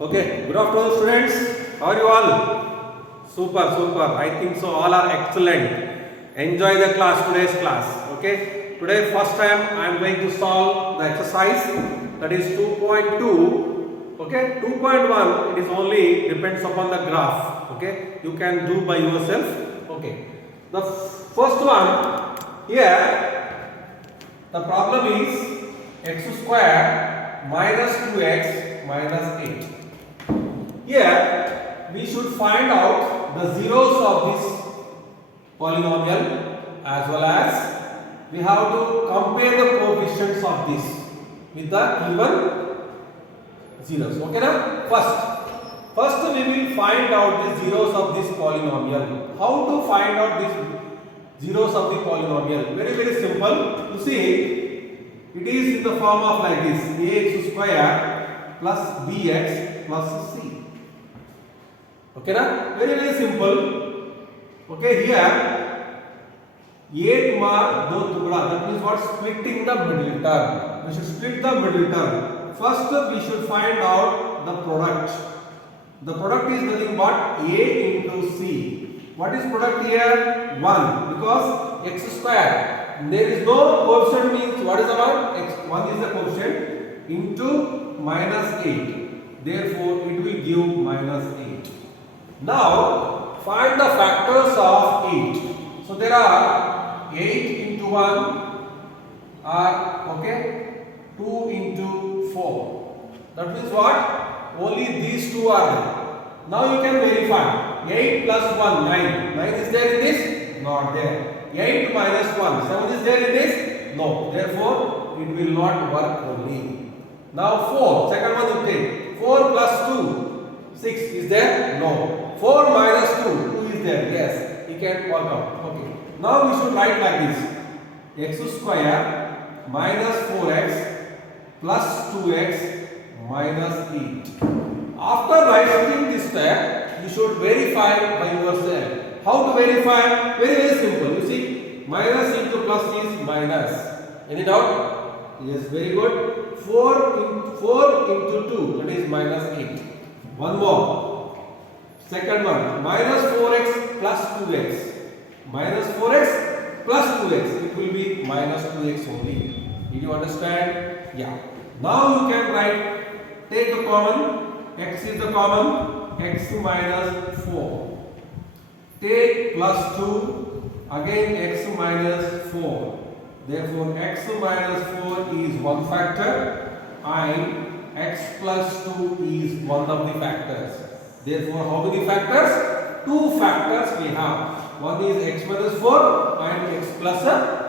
Okay, good afternoon students. How are you all? Super, super. I think so. All are excellent. Enjoy the class, today's class. Okay, today first time I am going to solve the exercise that is 2.2. Okay, 2.1 it is only depends upon the graph. Okay, you can do by yourself. Okay, the first one here the problem is x square minus 2x minus 8. Here we should find out the zeros of this polynomial as well as we have to compare the coefficients of this with the given zeros. Okay now? First we will find out the zeros of this polynomial. How to find out these zeros of the polynomial? Very simple. You see, it is in the form of like this: ax square plus bx plus c. Okay na? Very simple. Okay, here 8 mar 2 टुकड़ा, that means what? Splitting the middle term. We should split the middle term. First we should find out the product. The product is nothing but a into c. What is product here? 1, because x square. There is no coefficient, means what is the one? X, 1 is the coefficient into minus 8. Therefore it will give minus 8. Now find the factors of 8. So there are 8 into 1 are okay 2 into 4. That means what? Only these two are there. Now you can verify. 8 plus 1 9. 9 is there in this? Not there. 8 minus 1 7 is there in this? No. Therefore it will not work only. Now 4. Second one you take. 4 plus 2 6 is there? No. 4 minus 2 2 is there? Yes. You can work out. Okay. Now we should write like this: x square minus 4x plus 2x minus 8. After writing this step, you should verify by yourself. How to verify? Very simple. You see, minus into plus is minus. Any doubt? Yes, very good. 4 into 2, that is minus 8. One more. Second one, minus 4x plus 2x. Minus 4x plus 2x, it will be minus 2x only. Did you understand? Yeah. Now you can write, take the common, x is the common, x minus 4. Take plus 2, again x minus 4. Therefore x minus 4 is one factor and x plus 2 is one of the factors. Therefore how many factors? Two factors we have. One is x minus 4 and x plus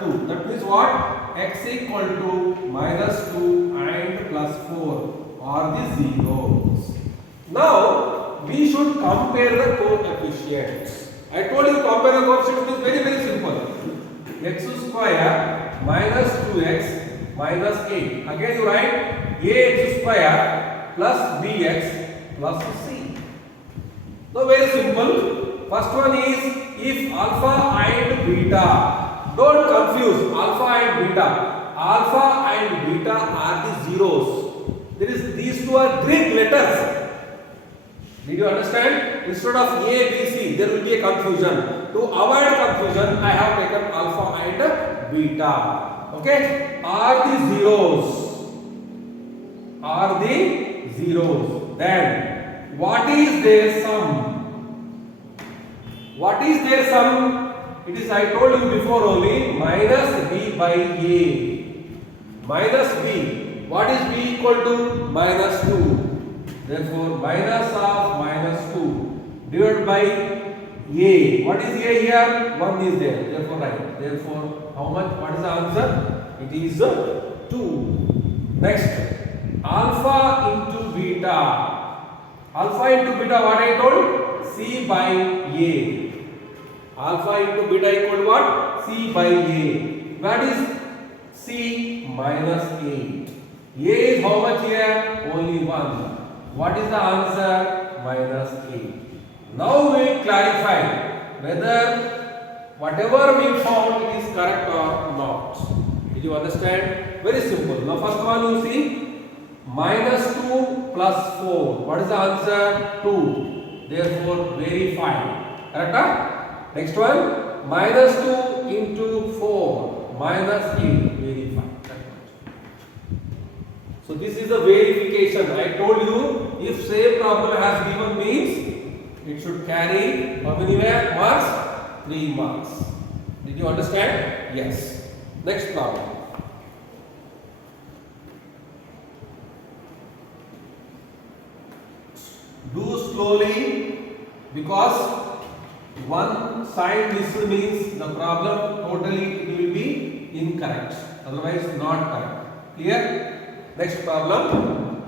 2. That means what? X equal to minus 2 and plus 4 are the zeros. Now we should compare the coefficients. I told you compare the coefficients is very simple. X square minus 2x minus 8. Again you write ax square plus bx plus c. So very simple. First one is if alpha and beta. Don't confuse alpha and beta. Alpha and beta are the zeros. There is these two are Greek letters. Did you understand? Instead of A, B, C, there will be a confusion. To avoid confusion, I have taken alpha and beta. Okay? Are the zeros. Are the zeros. Then, what is their sum? What is their sum? It is, I told you before only, minus b by a. Minus b. What is b equal to? Minus 2. Therefore, minus of minus 2 divided by a. What is a here? 1 is there. Therefore, right. Therefore, how much? What is the answer? It is 2. Next, alpha into beta. Alpha into beta, what I told? C by a. Alpha into beta equal to what? C by a. What is C? Minus 8. A is how much here? Only 1. What is the answer? Minus 8. Now we clarify whether whatever we found it is correct or not. Did you understand? Very simple. Now first one you see minus 2 plus 4. What is the answer? 2. Therefore, verify. Correct? Next one, minus 2 into 4 minus 8. Verify. So this is a verification. I told you, if same problem has given means it should carry how many marks? 3 marks. Did you understand? Yes. Next problem. Do slowly, because one sign missed means the problem totally it will be incorrect, otherwise not correct. Clear? Next problem.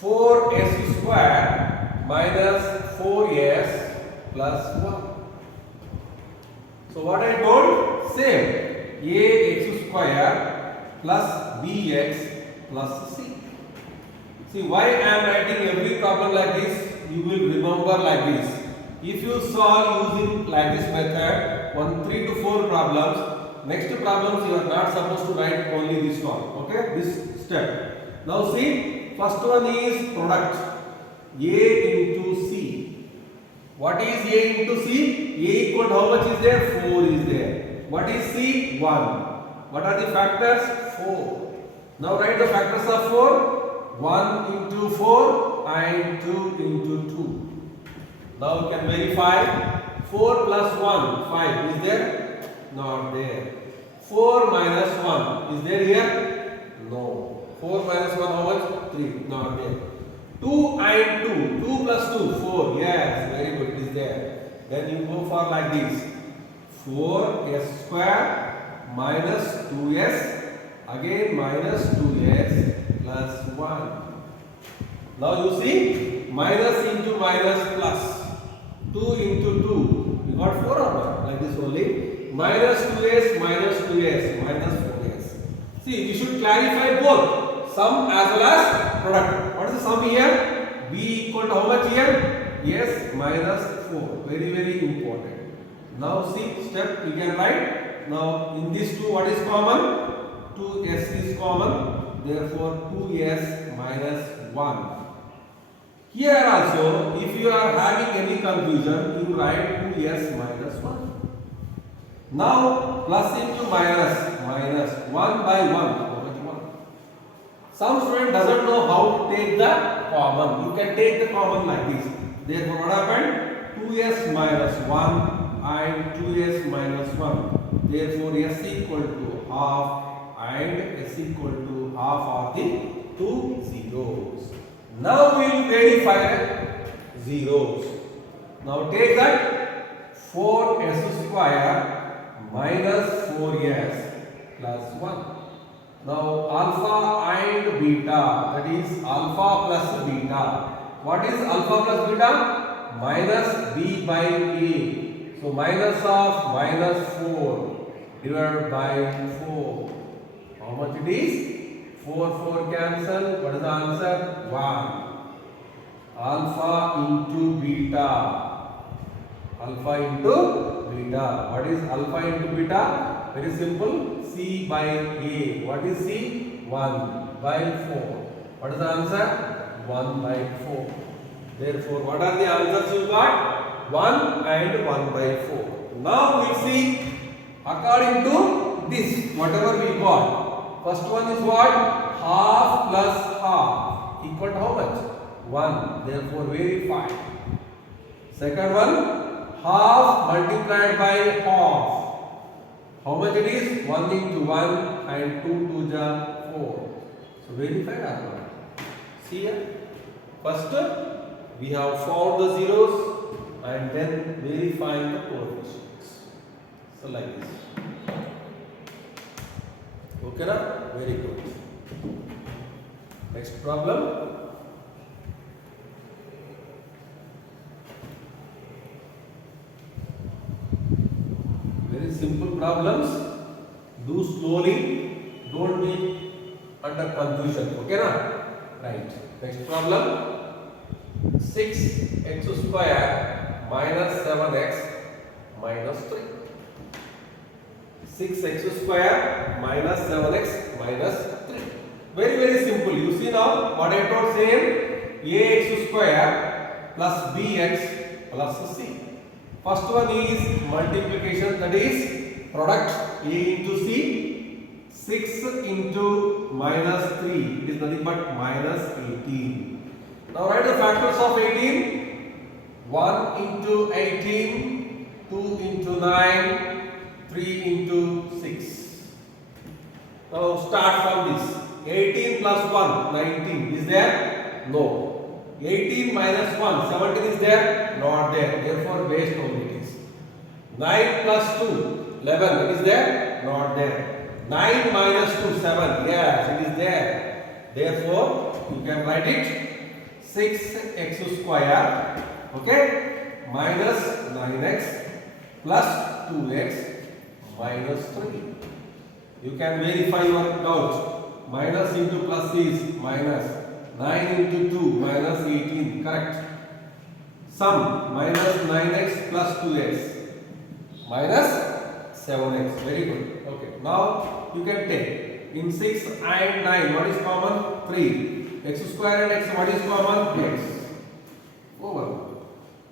4s square minus 4s plus 1. So what I told? Same. ax square plus bx plus c. See why I am writing every problem like this? You will remember like this. If you solve using like this method, 3 to 4 problems, next problems you are not supposed to write only this one. Okay, this step. Now see, first one is product a into c. What is a into c? A equal to how much is there? 4 is there. What is c? 1. What are the factors? 4. Now write the factors of 4. 1 into 4 and 2 into 2. Now you can verify. 4 plus 1, 5 is there? Not there. 4 minus 1 is there here? No. 4 minus 1 how much? 3. Not there. 2 and 2. 2 plus 2, 4. Yes, very good. It is there. Then you go for like this. 4s square minus 2s again minus 2s plus 1. Now you see, minus into minus plus. 2 into 2. You got 4 or not? Like this only. Minus 2s minus 2s minus 4s. See, you should clarify both sum as well as product. What is the sum here? B equal to how much here? Yes, minus 4. Very, very important. Now see, step you can write. Now in these two, what is common? 2s is common. Therefore, 2s minus 1. Here also, if you are having any confusion, you write 2s minus 1. Now, plus into minus, minus 1 by 1. How much 1? Some student doesn't know how to take the common. You can take the common like this. Therefore, what happened? 2s minus 1 and 2s minus 1. Therefore, s equal to half and s equal to half of the two zeros. Now we will verify zeros. Now take that 4s square minus 4s plus 1. Now alpha and beta, that is alpha plus beta. What is alpha plus beta? Minus b by a. So minus of minus 4 divided by 4. How much it is? 4 cancel. What is the answer? 1. Alpha into beta. Alpha into beta. What is alpha into beta? Very simple. C by A. What is C? 1 by 4. What is the answer? 1 by 4. Therefore, what are the answers you got? 1 and 1 by 4. Now we see according to this, whatever we got. First one is what? Half plus half equal to how much? 1. Therefore, verify. Second one, half multiplied by half. How much it is? 1 into 1 and 2 to the 4. So, verify or not? See here. First, we have found the zeros and then verifying the coefficients. So, like this. Okay, na? Very good. Next problem. Very simple problems. Do slowly. Don't be under confusion. Okay, na? Right. Next problem. 6x square minus 7x minus 3. 6x square minus 7x minus 3. Very simple. You see now what I told, same ax square plus bx plus c. First one is multiplication, that is product a into c. 6 into minus 3, it is nothing but minus 18. Now write the factors of 18. 1 into 18, 2 into 9, 3 into 6. Now start from this. 18 plus 1, 19. Is there? No. 18 minus 1, 17 is there? Not there. Therefore, waste only it is. 9 plus 2, 11. It is there? Not there. 9 minus 2, 7. Yes, it is there. Therefore, you can write it 6x square, okay, minus 9x plus 2x minus 3. You can verify your doubt. Minus into plus is minus. 9 into 2 minus 18. Correct. Sum minus 9x plus 2x minus 7x. Very good. Okay. Now you can take in 6 and 9. What is common? 3. X square and x. What is common? X. Over.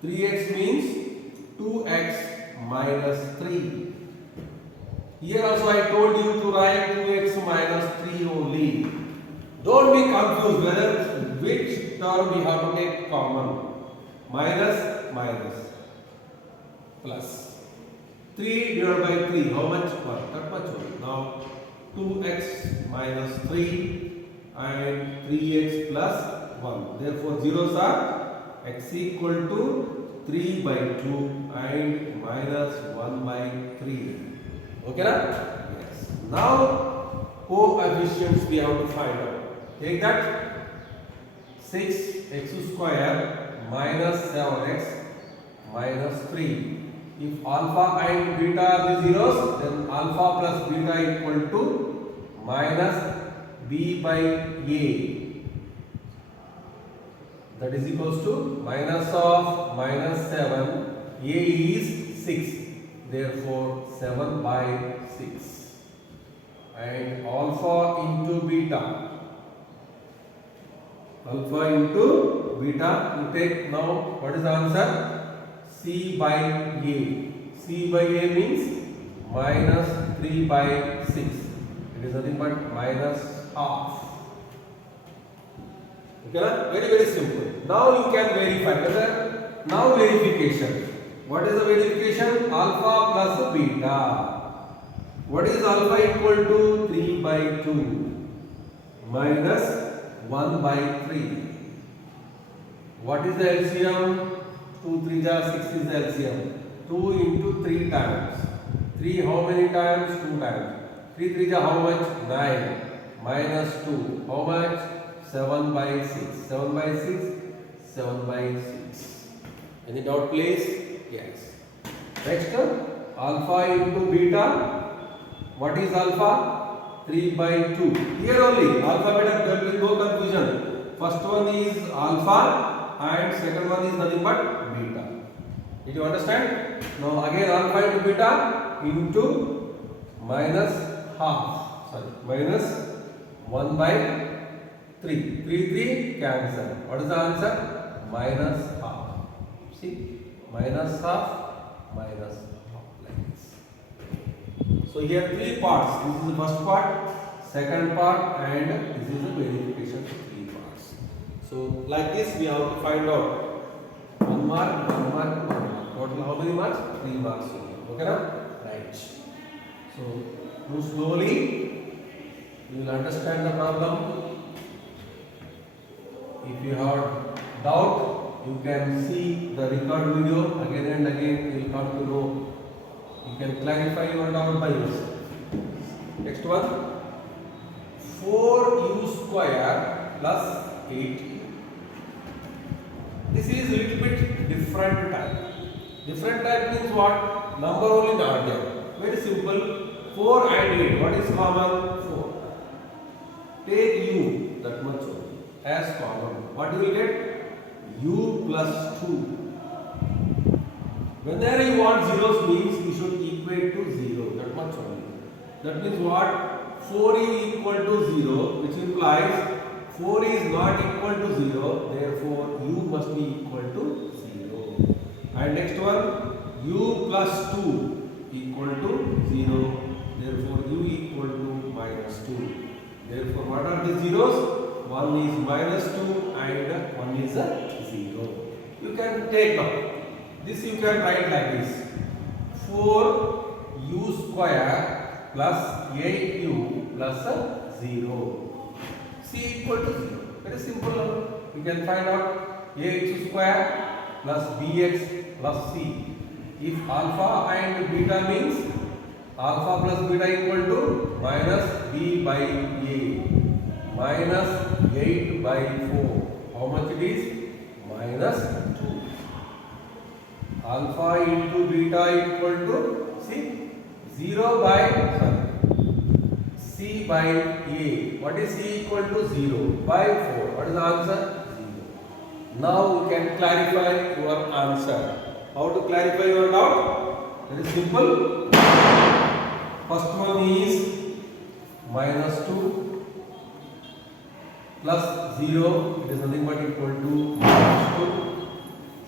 3x means 2x minus 3. Here also I told you to write 2x minus 3 only. Don't be confused whether which term we have to take common. Minus, minus, plus. 3 divided by 3, how much? 1. That much only. Now 2x minus 3 and 3x plus 1. Therefore zeros are x equal to 3 by 2 and minus 1 by 3. Okay, na? Yes. Now coefficients we have to find out. Take that 6x square minus 7x minus 3. If alpha and beta are the zeros, then alpha plus beta equal to minus b by a. That is equals to minus of minus 7. A is 6. Therefore 7 by 6. And alpha into beta. Alpha into beta. You take now, what is the answer? C by A. C by A means minus 3 by 6. It is nothing but minus half. Okay, very simple. Now you can verify whether, now verification. What is the verification? Alpha plus beta. What is alpha equal to? 3 by 2 minus 1 by 3. What is the LCM? 2 3 6 is the LCM. 2 into 3 times. 3 how many times? 2 times. 3 3 how much? 9. Minus 2. How much? 7 by 6. 7 by 6. 7 by 6. Any doubt please? Yes. Next, alpha into beta. What is alpha? 3 by 2. Here only, alpha beta, there will be no confusion. First one is alpha and second one is nothing but beta. Did you understand? Now again alpha into beta into minus half. Sorry, minus 1 by 3. 3 cancel. What is the answer? Minus half. See? Minus half, minus half, like this. So here 3 parts. This is the first part, second part, and this is the verification 3 parts. So like this we have to find out 1 mark, 1 mark, 1 mark. Total how many marks? 3 marks. Okay na? Right. So move slowly. You will understand the problem. If you have doubt, you can see the record video again and again. You will come to know. You can clarify your doubt by yourself. Next one, 4u square plus 8. This is a little bit different type. Different type means what? Number only not there. Very simple. 4 and 8. What is common? 4. Take u, that much only, as common. What you will get? U plus 2. Whenever you want zeros means you should equate to 0. That much only. That means what? 4 is equal to 0, which implies 4 is not equal to 0, therefore u must be equal to 0. And next one, u plus 2 equal to 0, therefore u equal to minus 2. Therefore, what are the zeros? One is minus 2 and one is a 0. You can take now. This you can write like this. 4u square plus 8u plus a 0. C equal to 0. Very simple. We can find out ax square plus bx plus c. If alpha and beta means alpha plus beta equal to minus b by a minus 8 by 4. How much it is? Minus 2. Alpha into beta equal to, see, 0 by, c by a. What is c equal to? 0 by 4. What is the answer? 0. Now you can clarify your answer. How to clarify your doubt? Very simple. First one is minus 2 plus 0. It is nothing but equal to minus 2.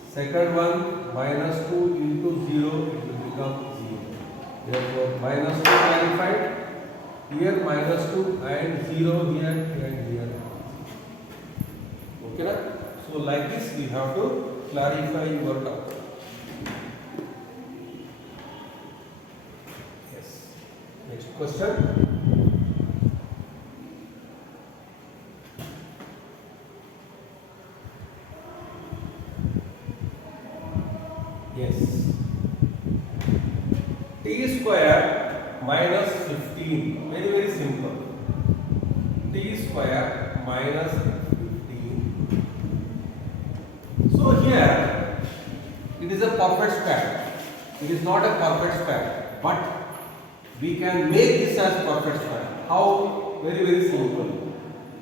Second one, minus 2 into 0, it will become 0. Therefore, minus 2 clarified. Here minus 2 and 0 here and here. Okay, na? So like this we have to clarify your doubt. Yes. Next question. Yes. T square minus 15. Very simple. T square minus 15. So here it is a perfect square. It is not a perfect square, but we can make this as perfect square. How? Very simple.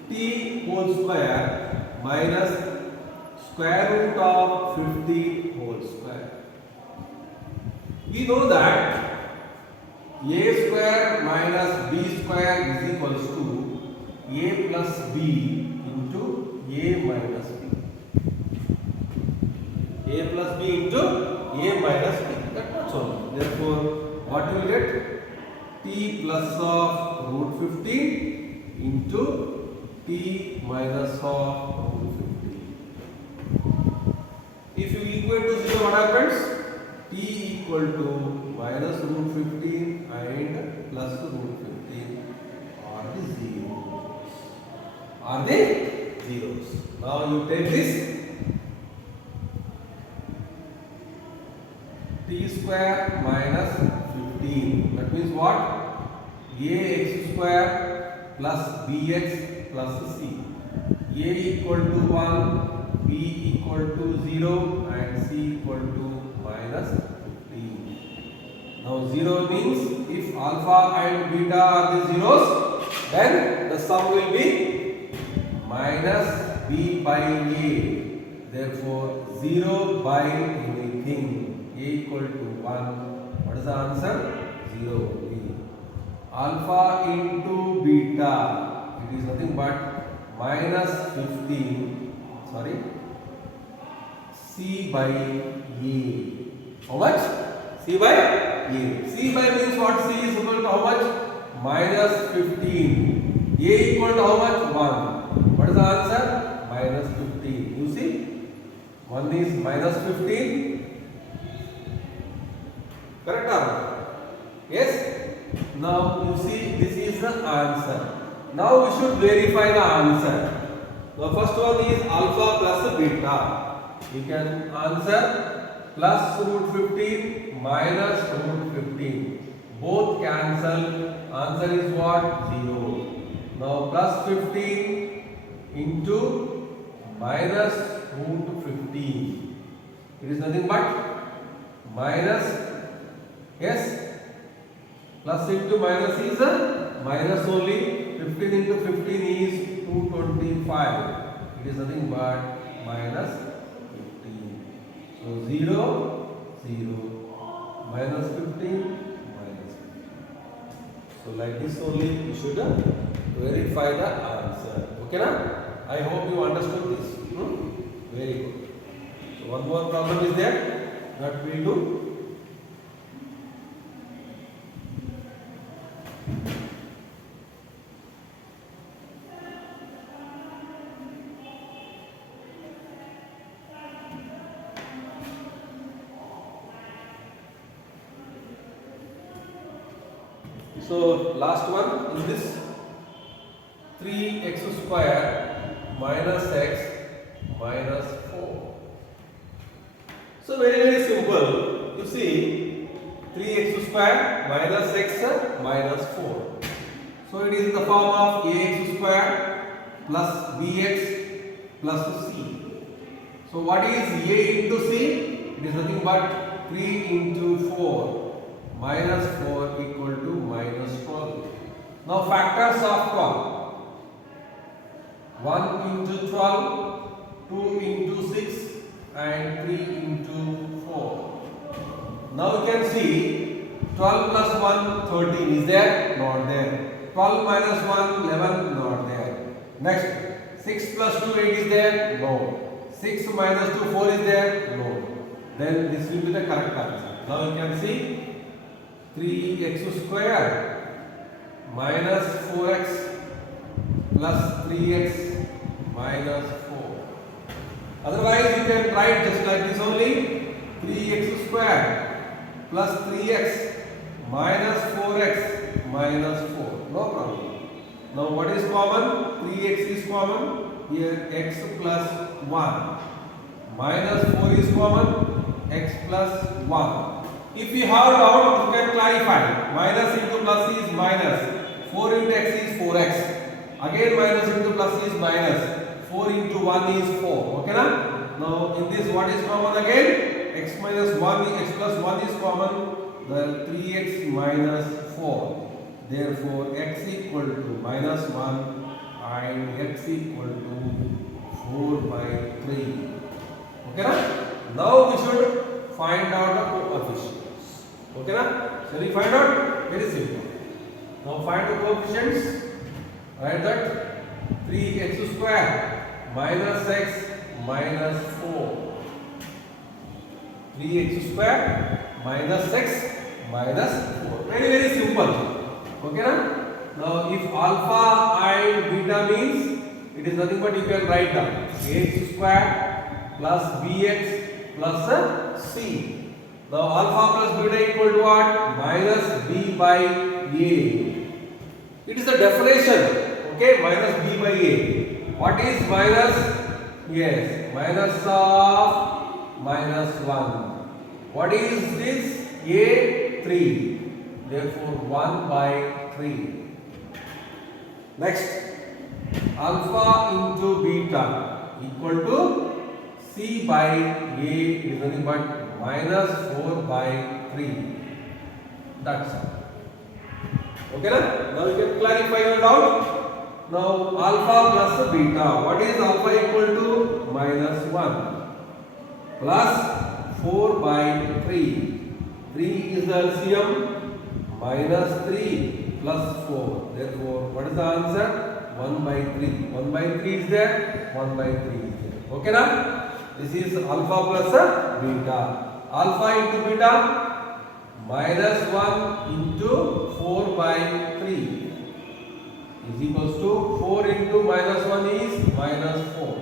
T whole square minus square root of 15 whole square. We know that a square minus b square is equals to a plus b into a minus b. A plus b into a minus b. That's not so. Therefore, what you will get? T plus of root 15 into t minus of root 15. If you equate to 0, what happens? T equal to minus root 15 and plus root 15 are the zeros. Are they zeros? Now you take this t square minus 15. That means what? Ax square plus bx plus c. A equal to 1, b equal to 0 and c equal to minus 15. Now 0 means if alpha and beta are the zeros, then the sum will be minus b by a. Therefore 0 by anything. A equal to 1. What is the answer? 0 only. Alpha into beta, it is nothing but minus 15. Sorry. C by A. How much? C by A. C by means what? C is equal to how much? Minus 15. A equal to how much? 1. What is the answer? Minus 15. You see? One is minus 15. Correct or not? Yes? Now you see this is the answer. Now we should verify the answer. The first one is alpha plus beta. You can answer plus root 15 minus root 15. Both cancel. Answer is what? 0. Now plus 15 into minus root 15. It is nothing but minus. Yes? Plus into minus is a minus only. 15 into 15 is 225. It is nothing but minus 15. So 0, 0, minus 15, minus 15. So like this only you should verify the answer. Okay na? I hope you understood this. Very good. So one more problem is there that we will do. So last one in this 3x square minus x minus 4. So very simple. You see 3x square minus x minus 4. So it is in the form of ax square plus bx plus c. So what is a into c? It is nothing but 3 into 4 minus 4 equal to minus 12. Now factors of 12. 1 into 12, 2 into 6 and 3 into 4. Now you can see 12 plus 1, 13 is there? Not there. 12 minus 1, 11, not there. Next, 6 plus 2, 8 is there? No. 6 minus 2, 4 is there? No. Then this will be the correct answer. Now you can see 3x square minus 4x plus 3x minus 4. Otherwise you can write just like this only 3x square plus 3x minus 4x minus 4. No problem. Now what is common? 3x is common. Here x plus 1 minus 4 is common. X plus 1. If you have doubt, you can clarify. Minus into plus is minus. 4 into x is 4x. Again minus into plus is minus. 4 into 1 is 4. Okay na? Now in this what is common again? X minus 1, x plus 1 is common. Then 3x minus 4. Therefore x equal to minus 1 and x equal to 4 by 3. Okay na? Now we should find out the coefficients. Okay na? Shall we find out? Very simple. Now find the coefficients. Write that 3x square minus x minus 4. 3x square minus x minus 4. Very simple. Okay na? Now if alpha and beta means it is nothing but you can write down ax square plus bx plus c. Now alpha plus beta equal to what? Minus b by a. It is a definition. Okay, minus b by a. What is minus? Yes, minus of minus 1. What is this? A 3. Therefore 1 by 3. Next, alpha into beta equal to c by a is nothing but minus 4 by 3. That's all. Okay na? Now you can clarify your doubt. Now alpha plus beta. What is alpha equal to? Minus 1 plus 4 by 3. 3 is the LCM. Minus 3 plus 4. Therefore, what is the answer? 1 by 3. 1 by 3 is there. 1 by 3 is there. Okay na? This is alpha plus beta. Alpha into beta minus 1 into 4 by 3 is equals to 4 into minus 1 is minus 4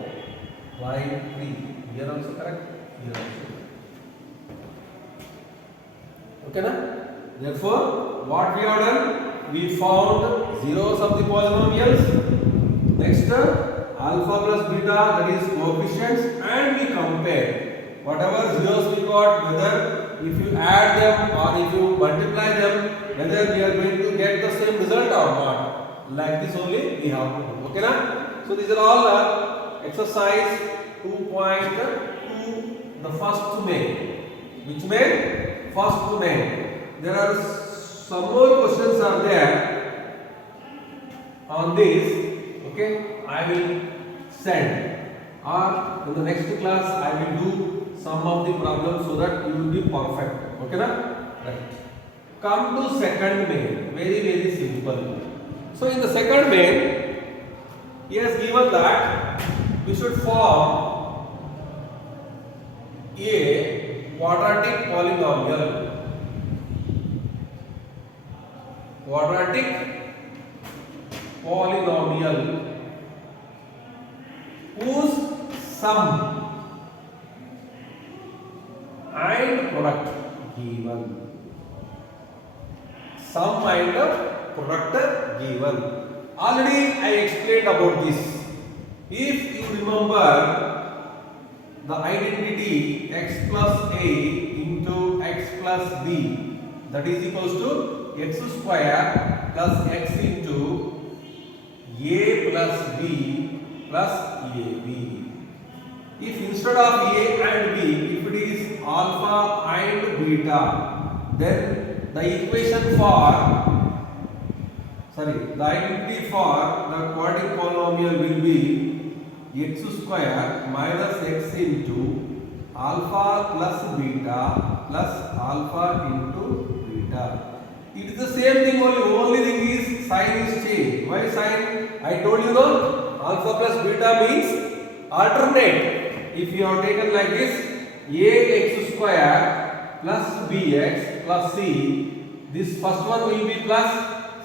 by 3. Here also correct? Here also correct. Okay na? Therefore, what we have done? We found zeros of the polynomials. Next, alpha plus beta, that is coefficients, and we compare whatever zeros we got, whether if you add them or if you multiply them, whether we are going to get the same result or not. Like this only we have to do. Okay na? So these are all exercise 2.2, the first main. Which main? First main. There are some more questions are there on this. Okay, I will send, or in the next class I will do some of the problems so that you will be perfect. Okay na? Right. come to second main. Very simple. So in the second main, he has given that we should form a quadratic polynomial. Quadratic polynomial whose sum and product given. Sum and product given. Already I explained about this. If you remember the identity x plus a into x plus b, that is equals to x square plus x into a plus b plus ab. If instead of a and b, if it is alpha and beta, then the equation for the identity for the quadratic polynomial will be x square minus x into alpha plus beta plus alpha into beta. It is the same thing, only thing is sign is changed. Why sign? I told you no, alpha plus beta means alternate. If you have taken like this, ax square plus bx plus c, this first one will be plus,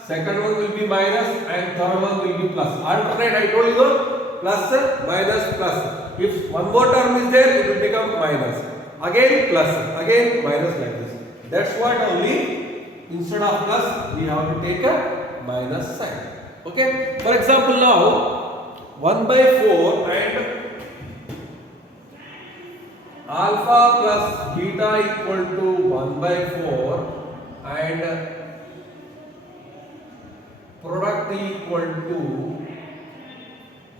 second one will be minus, and third one will be plus. Alternate, I told you no, plus minus plus. If one more term is there, it will become minus. Again plus, again minus, like this. That's what only, instead of plus we have to take a minus sign. Okay. For example, now 1 by 4 and alpha plus beta equal to 1 by 4 and product equal to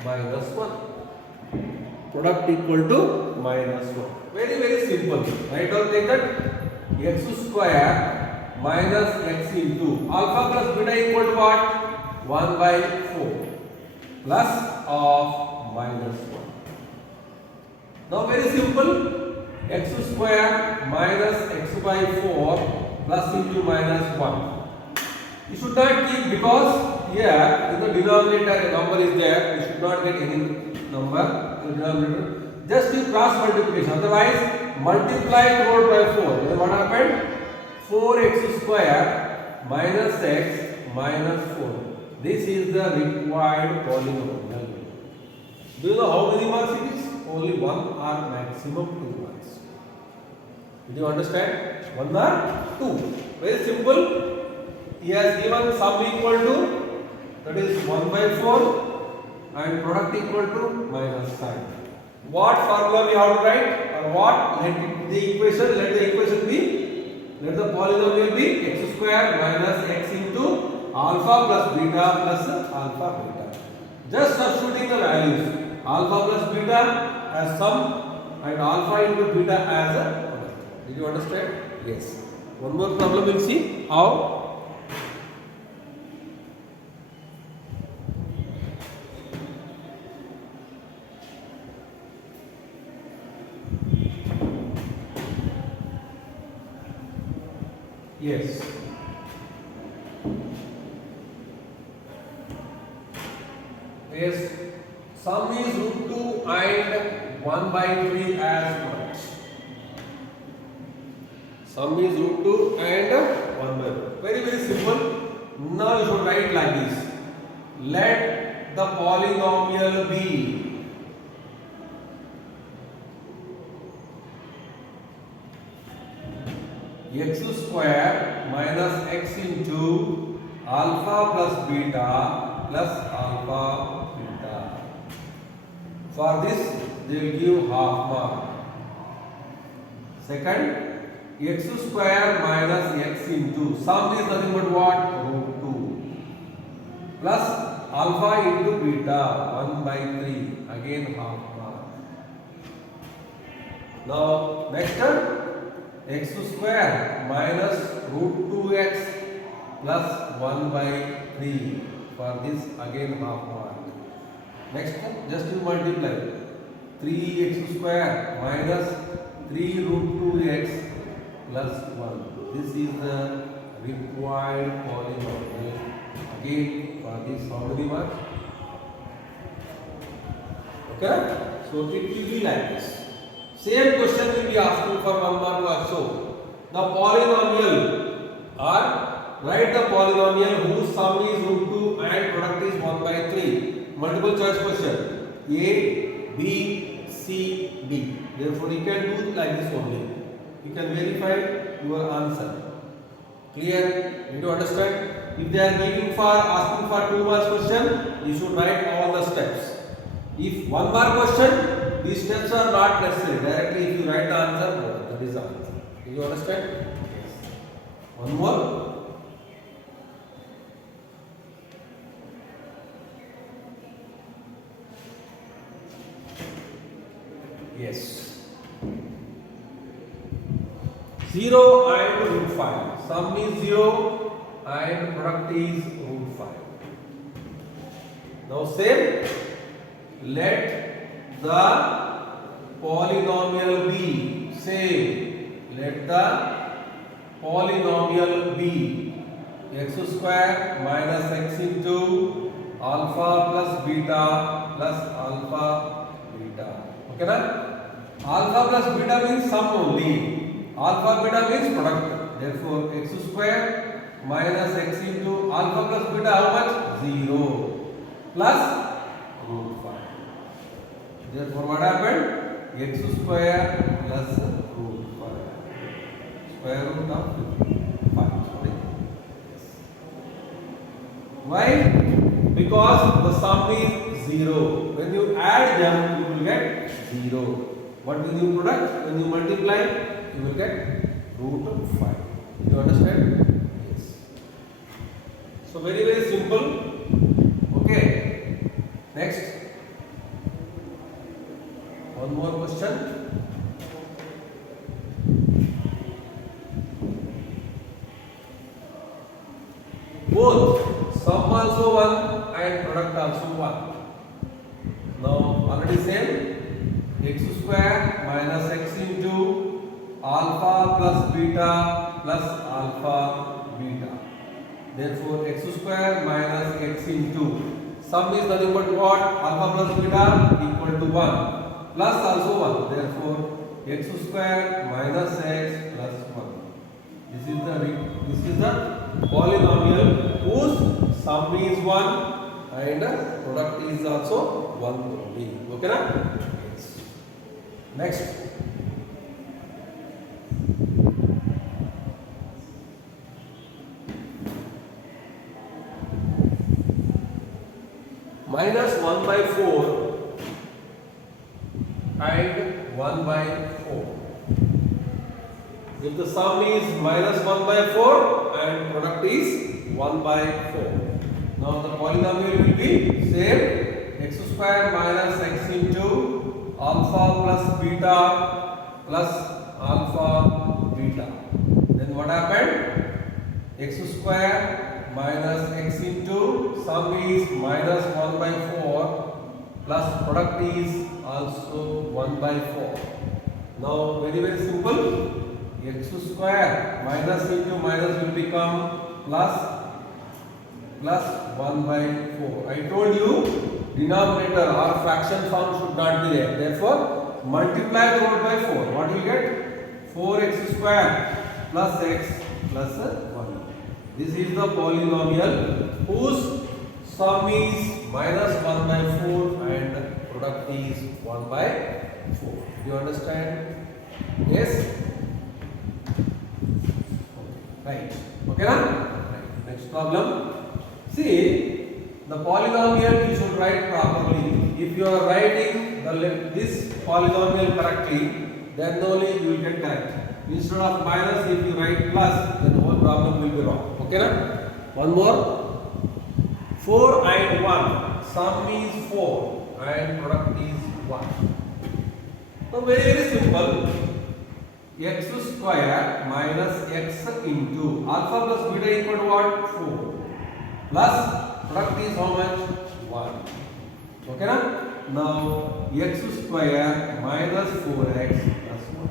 minus 1. Product equal to minus 1. Very simple. Write down, take that x square minus x into alpha plus beta equal to what? 1 by 4 plus of minus 1. Now very simple, x square minus x by 4 plus into minus 1. You should not keep, because here in the denominator a number is there, you should not get any number in the denominator. Just do cross multiplication, otherwise multiply 4 by 4. Then what happened? 4x square minus x minus 4. This is the required polynomial. Do you know how many marks it is? Only 1 or maximum 2 marks. Did you understand? 1 or 2. Very simple. He has given sum equal to, that is 1 by 4 and product equal to minus sign. What formula we have to write, or what? Let the equation be, let the polynomial be x square minus x into alpha plus beta plus alpha beta. Just substituting the values, alpha plus beta as sum and alpha into beta as a product. Did you understand? Yes. One more problem we'll see how. Yes. Yes. Sum is root 2 and 1 by 3 as much. Sum is root 2 and 1 by 3. Very simple. Now you should write like this. Let the polynomial be x square minus x into alpha plus beta plus alpha beta. For this they will give half mark. Second, x square minus x into sum is nothing but what? Root 2 plus alpha into beta 1 by 3, again half mark. Now next term, x square minus root 2x plus 1 by 3, for this again half mark. Next one, just you multiply 3x square minus 3 root 2x plus 1. This is the required polynomial. Again, for this how many marks? Okay, so it will be like this. Same question will be asking for 1 mark also. The polynomial, or write the polynomial whose sum is root 2 and product is 1 by 3. Multiple choice question. A, B, C, D. Therefore, you can do like this only. You can verify your answer. Clear? Did you understand? If they are asking for 2 marks question, you should write all the steps. If 1 mark question, these steps are not necessary. Directly, if you write the answer, no, that is the answer. Do you understand? Yes. One more. Yes. 0 and root 5. Sum is 0 and product is root 5. Now same. Let the polynomial be same. Let the polynomial be x square minus x into alpha plus beta plus alpha beta. Okay na? Alpha plus beta means sum only. Alpha beta means product. Therefore, x square minus x into alpha plus beta how much? 0 plus root 5. Therefore, what happened? X square plus root 5. Square root of 5. Sorry. Yes. Why? Because the sum is 0. When you add them, you will get 0. What will you product? When you multiply, you will get root of 5. Do you understand? Yes. So, very, very simple. Okay. Next. One more question. Both sum also 1 and product also 1. Now already same. X square minus x into alpha plus beta plus alpha beta. Therefore x square minus x into sum is nothing but what? Alpha plus beta equal to 1. Plus also 1. Therefore, x square minus x plus 1. This is the polynomial whose sum is 1 and product is also 1 only. Okay na? Yes. Next. Minus 1 by 4 and 1 by 4. If the sum is minus 1 by 4 and product is 1 by 4. Now the polynomial will be same. X square minus x into alpha plus beta plus alpha beta. Then what happened? X square minus x into sum is minus 1 by 4 plus product is also 1 by 4. Now very, very simple. X square minus into minus will become plus 1 by 4. I told you denominator or fraction form should not be there. Therefore, multiply the whole by 4. What will you get? 4x square plus x plus 1. This is the polynomial whose sum is minus 1 by 4 and product is 1 by 4. Do you understand? Yes? Right. Okay na? Right. Next problem. See, the polynomial you should write properly. If you are writing this polynomial correctly, then only you will get correct. Instead of minus, if you write plus, then the whole problem will be wrong. Okay na? One more. 4 and 1. Sum is 4 and product is 1. So very, very simple. X square minus x into alpha plus beta equal to what? 4. Plus product is how much? 1. Okay na? Now x square minus 4x plus 1.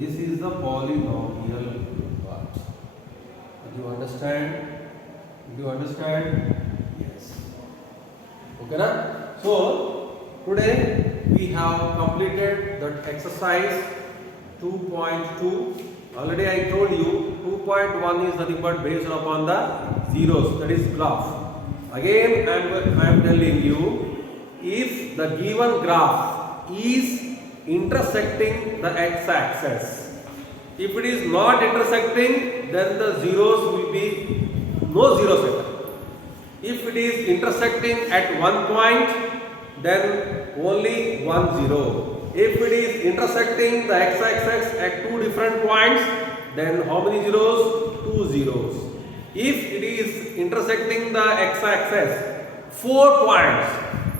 This is the polynomial part. Do you understand? Do you understand? Yes. Okay, na? So today we have completed that exercise 2.2. Already I told you 2.1 is nothing but based upon the zeros, that is graph. Again I am telling you, if the given graph is intersecting the x-axis, if it is not intersecting, then the zeros will be no zeros at all. If it is intersecting at one point, then only one zero. If it is intersecting the x-axis at two different points, then how many zeros? Two zeros. If it is intersecting the x-axis 4 points,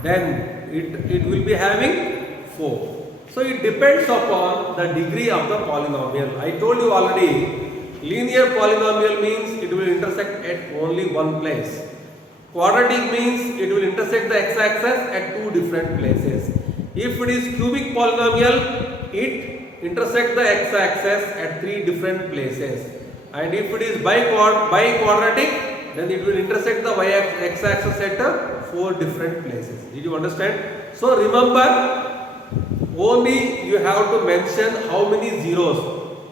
then it will be having 4. So it depends upon the degree of the polynomial. I told you already, linear polynomial means it will intersect at only one place. Quadratic means it will intersect the x-axis at two different places. If it is cubic polynomial, it intersects the x-axis at three different places. And if it is biquadratic, then it will intersect the x-axis at four different places. Did you understand? So remember, only you have to mention how many zeros.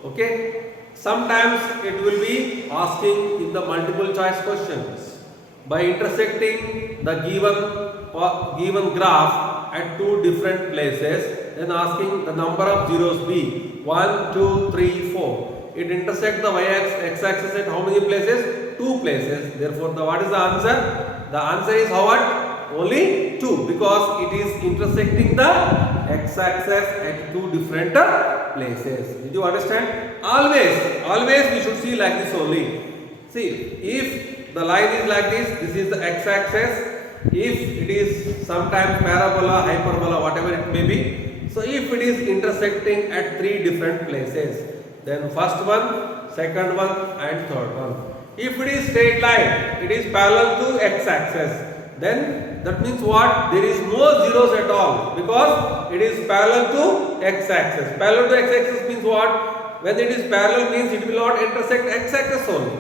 Okay? Sometimes it will be asking in the multiple choice questions. By intersecting the given graph at two different places, then asking the number of zeros be 1, 2, 3, 4. It intersects the x-axis at how many places? Two places. Therefore, what is the answer? The answer is what? Only 2, because it is intersecting the x-axis at two different places. Did you understand? Always we should see like this only. See, if the line is like this is the x-axis. If it is sometimes parabola, hyperbola, whatever it may be. So if it is intersecting at three different places, then first one, second one and third one. If it is straight line, it is parallel to x-axis, then that means what? There is no zeros at all, because it is parallel to x-axis. Parallel to x-axis means what? When it is parallel means it will not intersect x-axis only.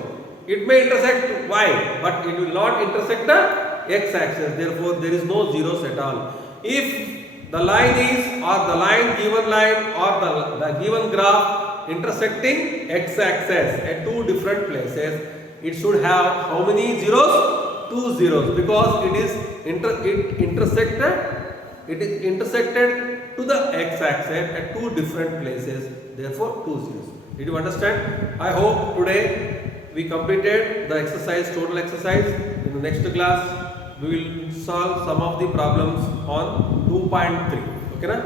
It may intersect y, but it will not intersect the x-axis. Therefore, there is no zeros at all. If the line is, or the given line or the given graph intersecting x-axis at two different places, it should have how many zeros? Two zeros, because it is intersected to the x-axis at two different places. Therefore, two zeros. Did you understand? I hope today we completed the exercise, total exercise. In the next class, we will solve some of the problems on 2.3. Okay, na?